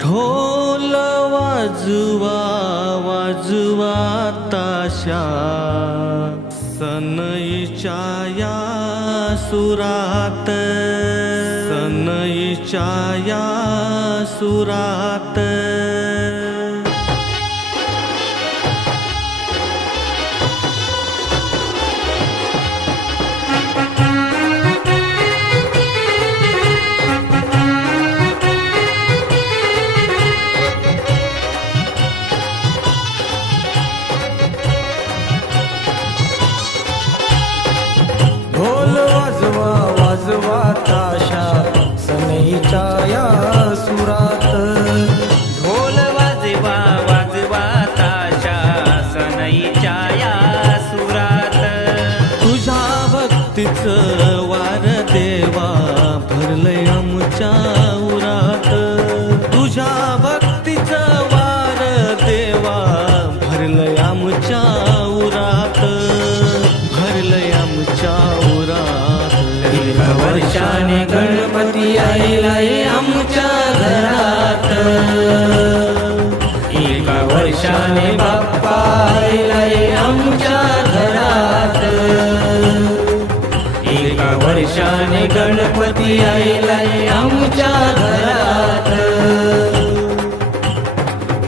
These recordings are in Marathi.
ढोल वाजवा वाजवा ताशा सनईच्या या सुरात, सनईच्या या सुरात। ढोल वाजवा वाजवा ताशा सनईच्या या सुरात, ढोल वाजवा वाजवा ताशा सनईच्या या सुरात। तुझ्या भक्तीचं वार देवा भरलंय आमच्या उरात, तुझ्या भक्तीचं वार देवा भरलंय आमच्या उरात, भरलंय आमच्या उरात। एका वर्षाने गणपती आईलाय आमच्या घरात, एका वर्षाने बाप्पा आईलाय आमच्या घरात, एका वर्षाने गणपती आईलाय आमच्या घरात।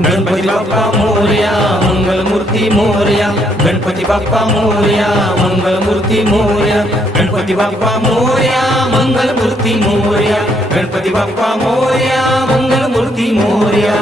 गणपती बाप्पा मोरया मंगलमूर्ती मोरया, गणपती बाप्पा मोरया मंगलमूर्ती मोरया, गणपती बाप्पा मोरया मंगलमूर्ती मोरया, गणपती बाप्पा मोरया मंगलमूर्ती मोरया।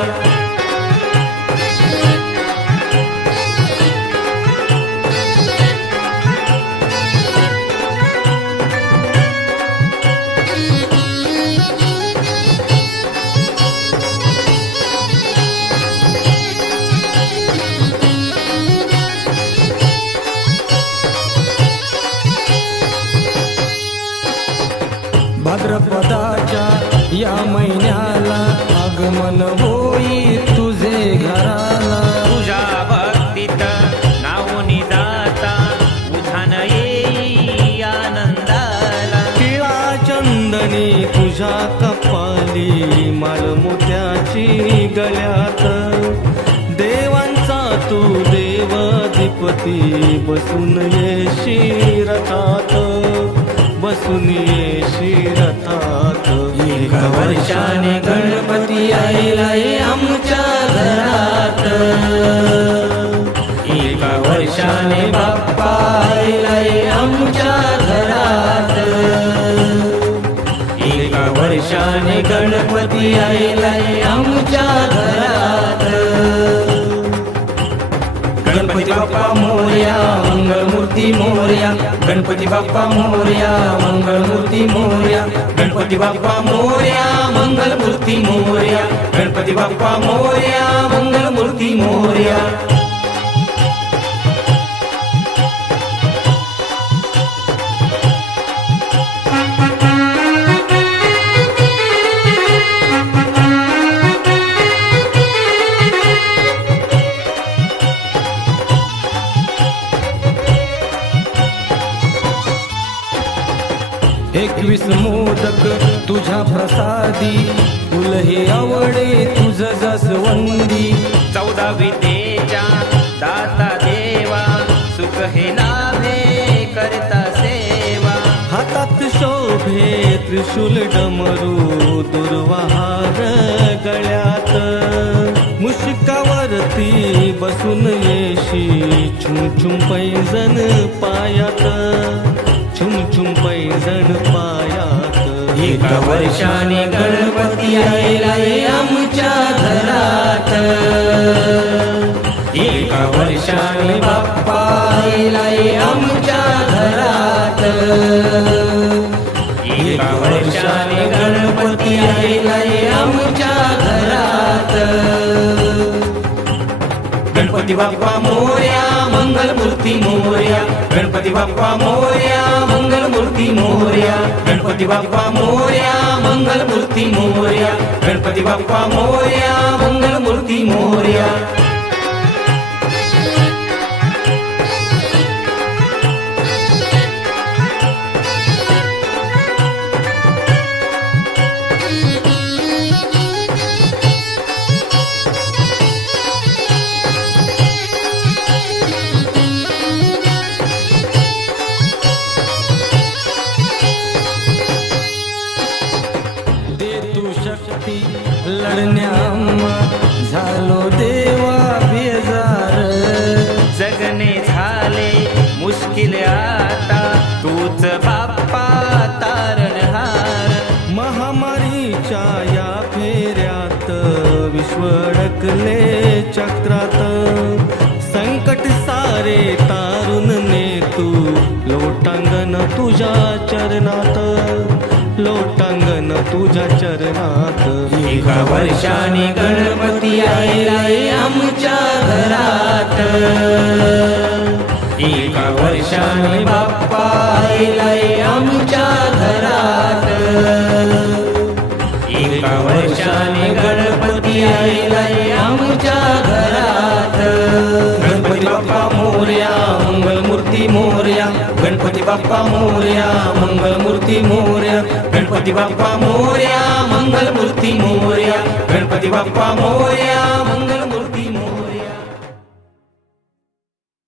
भाद्रपदाच्या या महिन्याला आगमन होई तुझे घराला, तुझ्या भक्तीत नावनी जाता उधाण येई आनंदाला। टिळा चंदनी तुझ्या कपाली मालमोत्याची गळ्यात, देवांचा तू देवाधिपती बसून येशी रथात, बसून येशी रथात। एका वर्षाने गणपती आईलाय आमच्या घरात, एका वर्षाने बाप्पा आईलाय आमच्या घरात, एका वर्षाने गणपती आईलाय आमच्या घरात। गणपती बाप्पा मोरया मंगलमूर्ती मोरया, गणपती बाप्पा मोरया मंगलमूर्ती मोरया, गणपती बाप्पा मोरया मंगलमूर्ती मोरया, गणपती बाप्पा मोरया मंगलमूर्ती मोरया। एकवीस मोदक तुझ्या प्रसादी, फुल हे आवडे तुझ जसवंदी। 14 विद्येच्या दाता देवा, सुख हे लाभे करता सेवा। हातात शोभे त्रिशूल डमरू दुर्वाहार गळ्यात, मुशिकावरती बसून येशी छुम छुम पैंजण पायात, छुम छुम पैंजण पायात। एका वर्षाने गणपती आईलाय आमच्या घरात, एका वर्षाने बाप्पा आईलाय आमच्या घरात, एका वर्षाने गणपती आईलाय आमच्या घरात। गणपती बाप्पा मोरया मंगलमूर्ती मोरया, गणपती बाप्पा मोरया मंगलमूर्ती मोरया, गणपती बाप्पा मोरया मंगलमूर्ती मोरया, गणपती बाप्पा मोरया मंगलमूर्ती मोरया। झाले मुश्किल आता, तूच बाप्पा तारणहार. महामारीच्या या फेऱ्यात विश्व अडकले चक्रात, संकट सारे तारून ने तू लोटांगण तुझ्या चरणात, लोटांगण तुझ्या चरणात. एका वर्षाने गणपती आलाय आमच्या घरात, एका वर्षाने बाप्पा आलाय आमच्या घरात, एका वर्षाने गणपती आलाय आमच्या घरात. गणपती बाप्पा मोरया, मंगलमूर्ती मोरया, गणपती बाप्पा मोरया, मंगलमूर्ती मोरया, गणपती बाप्पा मोरया, मंगलमूर्ती मोरया, गणपती बाप्पा मोरया,